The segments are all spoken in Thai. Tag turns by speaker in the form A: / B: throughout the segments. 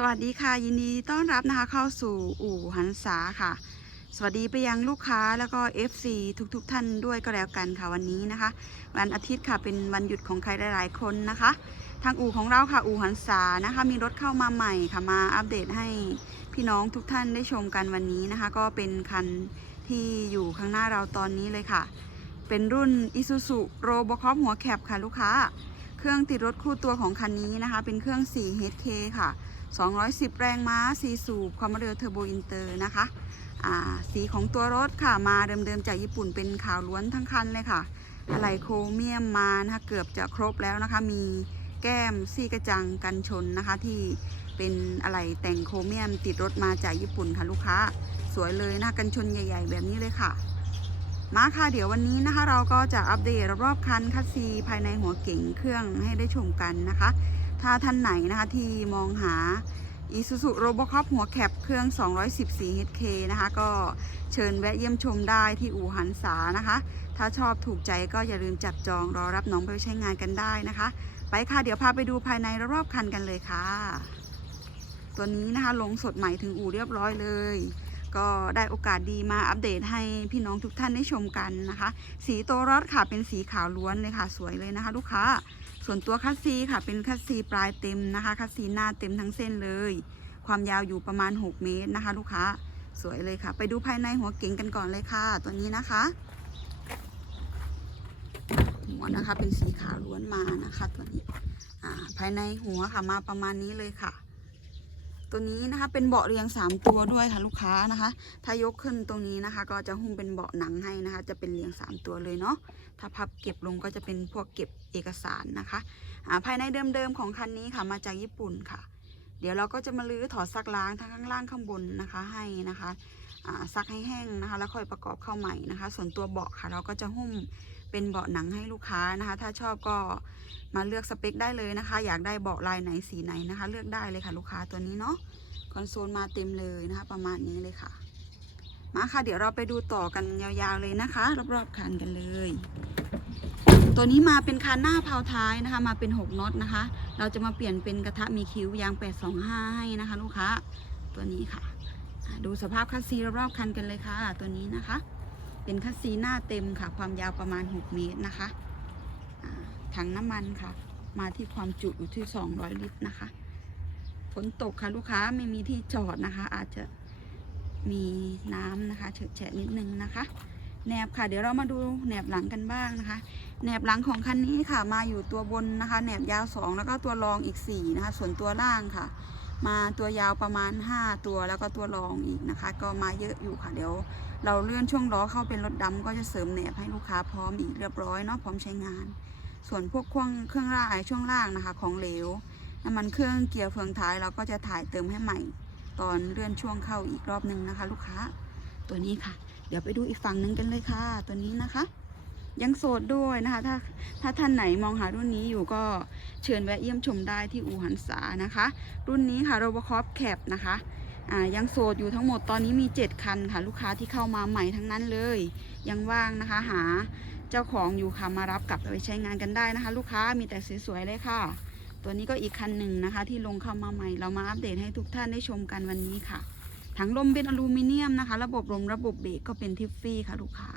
A: สวัสดีค่ะ ยินดีต้อนรับนะคะเข้าสู่อู่หันษาค่ะ สวัสดีไปยังลูกค้าแล้วก็ FC ทุกๆทท่านด้วยก็แล้วกันค่ะวันนี้นะคะ วันอาทิตย์ค่ะเป็นวันหยุดของใครหลายๆคนนะคะ ทางอู่ของเราค่ะอู่หันษานะคะ มีรถเข้ามาใหม่ค่ะมาอัปเดตให้พี่น้องทุกท่านได้ชมกันวันนี้นะคะ ก็เป็นคันที่อยู่ข้างหน้าเราตอนนี้เลยค่ะ เป็นรุ่น Isuzu r o b o c o p หัวแคปค่ะลูกค้า เครื่องติดรถคู่ตัวของคันนี้นะคะ เป็นเครื่อง 4 HK ค่ะ 210 แรงม้า4สูบความเร็วเทอร์โบอินเตอร์นะคะสีของตัวรถค่ะมาเดิมๆจากญี่ปุ่นเป็นขาวล้วนทั้งคันเลยค่ะ อะไหล่โครเมียมมานะคะเกือบจะครบแล้วนะคะ มีแก้มซี่กระจังกันชนนะคะ ที่เป็นอะไหล่แต่งโครเมียมติดรถมาจากญี่ปุ่นค่ะลูกค้า สวยเลยนะคะกันชนใหญ่ ๆ แบบนี้เลยค่ะ มาค่ะเดี๋ยววันนี้นะคะ เราก็จะอัปเดตรอบคันคัสซีภายในหัวเก๋งเครื่องให้ได้ชมกันนะคะ ถ้าท่านไหนนะคะ ที่มองหา Isuzu Robocop หัวแคปเครื่อง 214 HK นะคะ ก็เชิญแวะเยี่ยมชมได้ที่อู่หันษานะคะ ถ้าชอบถูกใจก็อย่าลืมจับจองรอรับน้องไปใช้งานกันได้นะคะ ไปค่ะเดี๋ยวพาไปดูภายในรอบๆคันกันเลยค่ะ ตัวนี้นะคะลงสดใหม่ถึงอู่เรียบร้อยเลย ก็ได้โอกาสดีมาอัปเดตให้พี่น้องทุกท่านได้ชมกันนะคะ สีตัวรถค่ะเป็นสีขาวล้วนเลยค่ะ สวยเลยนะคะ ลูกค้า ส่วนตัวคัสซีค่ะเป็นคัสซีปลายเต็มนะคะคัสซีหน้าเต็มทั้งเส้นเลย ความยาวอยู่ประมาณ 6 เมตรนะคะ ลูกค้าสวยเลยค่ะ ไปดูภายในหัวเก๋งกันก่อนเลยค่ะ ตัวนี้นะคะ หัวนะคะเป็นสีขาวล้วนมานะคะ ตัวนี้อ่าภายในหัวค่ะมาประมาณนี้เลยค่ะ ตัวนี้นะคะเป็นเบาะเรียง 3 ตัวด้วยค่ะลูกค้านะคะ ถ้ายกขึ้นตรงนี้นะคะ ก็จะหุ้มเป็นเบาะหนังให้นะคะ จะเป็นเรียง 3 ตัวเลยเนาะถ้าพับเก็บลงก็จะเป็นพวกเก็บเอกสารนะคะภายในเดิมๆของคันนี้ค่ะมาจากญี่ปุ่นค่ะ เดี๋ยวเราก็จะมาลื้อถอดซักล้างทั้งข้างล่างข้างบนนะคะให้นะคะ ซักให้แห้งนะคะ แล้วค่อยประกอบเข้าใหม่นะคะ ส่วนตัวเบาะค่ะ เราก็จะหุ้มเป็นเบาะหนังให้ลูกค้านะคะ ถ้าชอบก็มาเลือกสเปคได้เลยนะคะ อยากได้เบาะลายไหนสีไหนนะคะ เลือกได้เลยค่ะลูกค้าตัวนี้เนาะคอนโซลมาเต็มเลยนะคะ ประมาณนี้เลยค่ะ มาค่ะ เดี๋ยวเราไปดูต่อกันยาวๆเลยนะคะ รอบๆคันกันเลย ตัวนี้มาเป็นคันหน้าเพาท้ายนะคะ มาเป็น6น็อตนะคะ เราจะมาเปลี่ยนเป็นกระทะมีคิ้วยาง825ให้นะคะ ลูกค้าตัวนี้ค่ะ ดูสภาพคัสซีรอบๆคันกันเลยค่ะ ตัวนี้นะคะ เป็นคัสซีหน้าเต็มค่ะ ความยาวประมาณ 6 เมตรนะคะถังน้ำมันค่ะ มาที่ความจุอยู่ที่ 200 ลิตรนะคะ ฝนตกค่ะลูกค้าไม่มีที่จอดนะคะ อาจจะมีน้ำนะคะเฉอะแฉะนิดนึงนะคะแหนบค่ะ เดี๋ยวเรามาดูแหนบหลังกันบ้างนะคะแหนบหลังของคันนี้ค่ะ มาอยู่ตัวบนนะคะแหนบยาว 2 แล้วก็ตัวรองอีก 4 นะคะ ส่วนตัวล่างค่ะ มาตัวยาวประมาณ 5 ตัวแล้วก็ตัวรองอีกนะคะ ก็มาเยอะอยู่ค่ะเดี๋ยว เราเลื่อนช่วงล้อเข้าเป็นรถดำก็จะเสริมแหนบให้ลูกค้าพร้อมอีกเรียบร้อยเนาะพร้อมใช้งาน ส่วนพวกเครื่องเครื่องล่างช่วงล่างนะคะ ของเหลวน้ำมันเครื่องเกียร์เฟืองท้ายเราก็จะถ่ายเติมให้ใหม่ ตอนเลื่อนช่วงเข้าอีกรอบหนึ่งนะคะ ลูกค้า ตัวนี้ค่ะ เดี๋ยวไปดูอีกฝั่งหนึ่งกันเลยค่ะ ตัวนี้นะคะ ยังโสดด้วยนะคะ ถ้าถ้าท่านไหนมองหารุ่นนี้อยู่ก็เชิญแวะเยี่ยมชมได้ที่อู่หันษานะคะ รุ่นนี้ค่ะ Robocop Cap นะคะอ่ายังโสดอยู่ทั้งหมดตอนนี้มี 7 คันค่ะ ลูกค้าที่เข้ามาใหม่ทั้งนั้นเลย ยังว่างนะคะหาเจ้าของอยู่ค่ะมารับกลับไปใช้งานกันได้นะคะ ลูกค้ามีแต่สวยๆเลยค่ะ ตัวนี้ก็อีกคันหนึ่งนะคะ ที่ลงเข้ามาใหม่เรามาอัปเดตให้ทุกท่านได้ชมกันวันนี้ค่ะถังลมเป็นอลูมิเนียมนะคะ ระบบลมระบบเบรกก็เป็นทิฟฟี่ค่ะลูกค้า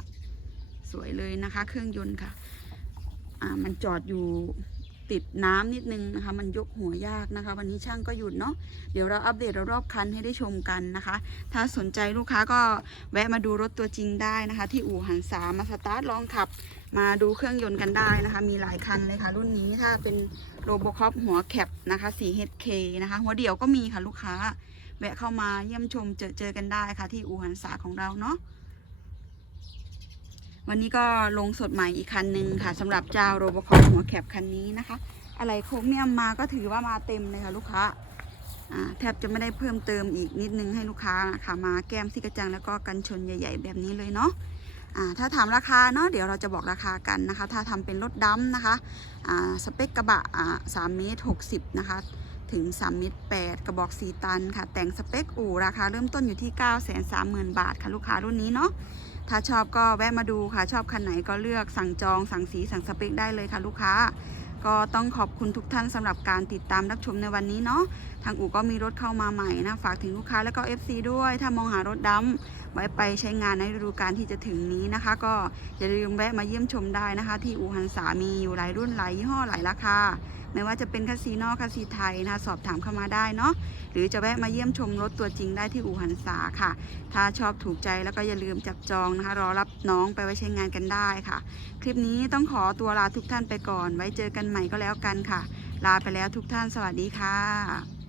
A: สวยเลยนะคะ เครื่องยนต์ค่ะ อ่ามันจอดอยู่ติดน้ำนิดนึงนะคะ มันยกหัวยากนะคะ วันนี้ช่างก็หยุดเนาะเดี๋ยวเราอัปเดตรอบคันให้ได้ชมกันนะคะ ถ้าสนใจลูกค้าก็แวะมาดูรถตัวจริงได้นะคะ ที่อู่หันสามาสตาร์ทลองขับ มาดูเครื่องยนต์กันได้นะคะ มีหลายคันเลยค่ะ รุ่นนี้ถ้าเป็นโรบอคอปหัวแคปนะคะ 4HK นะคะ หัวเดี่ยวก็มีค่ะลูกค้า แวะเข้ามาเยี่ยมชมเจอเจอกันได้ค่ะ ที่อู่หันษาของเราเนาะ วันนี้ก็ลงสดใหม่อีกคันหนึ่งค่ะสำหรับเจ้าโรบอคอหัวแคปคันนี้นะคะ อะไรโครเมียมมาก็ถือว่ามาเต็มเลยค่ะลูกค้าแทบจะไม่ได้เพิ่มเติมอีกนิดนึงให้ลูกค้าค่ะมาแก้มซี่กระจังแล้วก็กันชนใหญ่ ๆ แบบนี้เลยเนาะถ้าถามราคาเนาะเดี๋ยวเราจะบอกราคากันนะคะ ถ้าทำเป็นรถดำนะคะสเปคกระบะอ่าสามเมตรหกสิบนะคะถึง3เมตร8กระบอก 4 ตันค่ะ แต่งสเปคอู่ราคาเริ่มต้นอยู่ที่ 9 3 0 0 0 0 บาทค่ะ ลูกค้ารุ่นนี้เนาะ ถ้าชอบก็แวะมาดูค่ะชอบคันไหนก็เลือกสั่งจองสั่งสีสั่งสเปคได้เลยค่ะลูกค้า ก็ต้องขอบคุณทุกท่านสำหรับการติดตามรับชมในวันนี้เนาะทางอู่ก็มีรถเข้ามาใหม่นะฝากถึงลูกค้าแล้วก็ FC ด้วย ถ้ามองหารถดำไว้ไปใช้งานในฤดูกาลที่จะถึงนี้นะคะ ก็อย่าลืมแวะมาเยี่ยมชมได้นะคะ ที่อู่หันสามีอยู่หลายรุ่นหลายยี่ห้อหลายราคา ไม่ว่าจะเป็นคาสีนอกคาสีไทยนะคะสอบถามเข้ามาได้เนาะหรือจะแวะมาเยี่ยมชมรถตัวจริงได้ที่อู่หันษาค่ะ ถ้าชอบถูกใจแล้วก็อย่าลืมจับจองนะคะ รอรับน้องไปไว้ใช้งานกันได้ค่ะ คลิปนี้ต้องขอตัวลาทุกท่านไปก่อน ไว้เจอกันใหม่ก็แล้วกันค่ะ ลาไปแล้วทุกท่านสวัสดีค่ะ